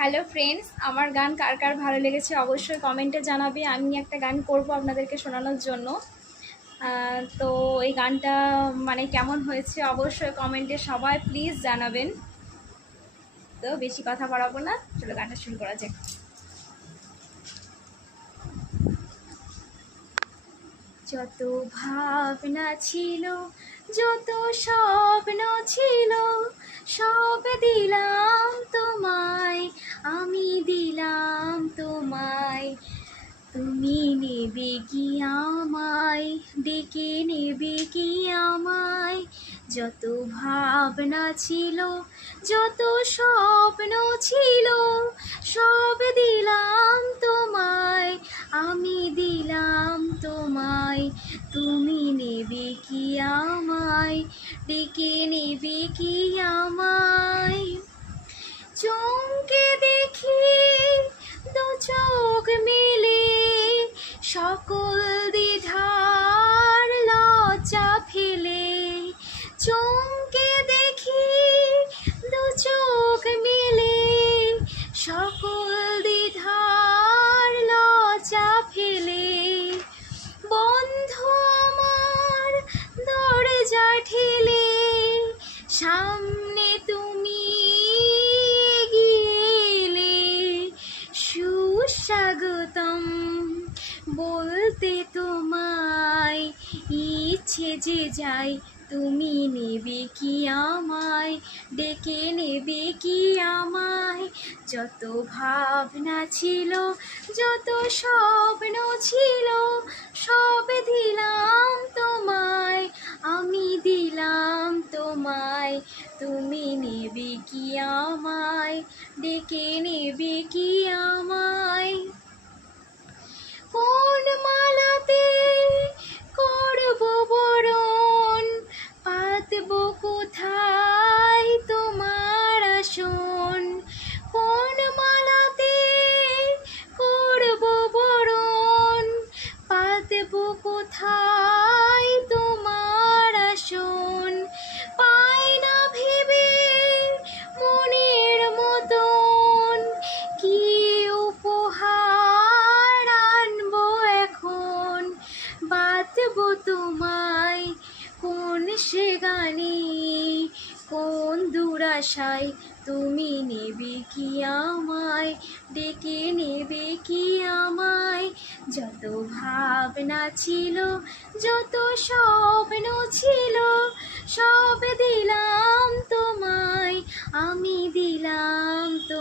Hello friends, আমার গান কার কার ভালো লেগেছে অবশ্যই কমেন্টে জানাবে। আমি একটা গান করব আপনাদেরকে শোনানোর জন্য। তো এই গানটা মানে কেমন হয়েছে অবশ্যই কমেন্টে সবাই প্লিজ জানাবেন। তো বেশি কথা বাড়াবো না, চলো গানটা শুরু করা যাক। যত ভাবনা ছিল, যত স্বপ্ন ছিল, সব দিলাম তোমায়, আমি দিলাম তোমায়। তুমি নেবে কি আমায়, ডেকে নেবে কি আমায়? যত ভাবনা ছিল, যত স্বপ্ন ছিল, সব দিলাম তোমায়, আমি দিলাম তোমায়। তুমি নেবে কি আমায়, ডেকে নেবে কি আমায়? চমকে দেখি দু চোখ মিলে, সকল দ্বিধার লজ্জা ফেলে। চমকে দেখি দু চোখ মিলে, সকল দ্বিধার লজ্জা ফেলে। বন্ধ আমার দরজা ঠেলে, সামনে তুমি এগিয়ে, সুস্বাগতম বলতে তোমায় ইচ্ছে যে যায়। তুমি নেবে কি আমায়, ডেকে নেবে কি আমায়? যত ভাবনা ছিল, যত স্বপ্ন ছিল, সব দিলাম তোমায়, আমি দিলাম তোমায়। তুমি নেবে কি আমায়, ডেকে নেবে কি আমায়? কোন মালাতে করব বরণ, পাতব কোথায় তোমার আসন? কোন মালাতে করব বরণ, পাতব কোথায় তোমার আসন? পাই না ভেবে মনের মতন, কি উপহার আনবো এখন? বাঁধবো তোমায় কোন সে গানে, কোন দুরাশায়? তুমি নেবে কি আমায়, ডেকে নেবে কি আমায়? যত ভাবনা ছিল, যত স্বপ্ন ছিল, সব দিলাম তোমায়, আমি দিলাম তোমায়।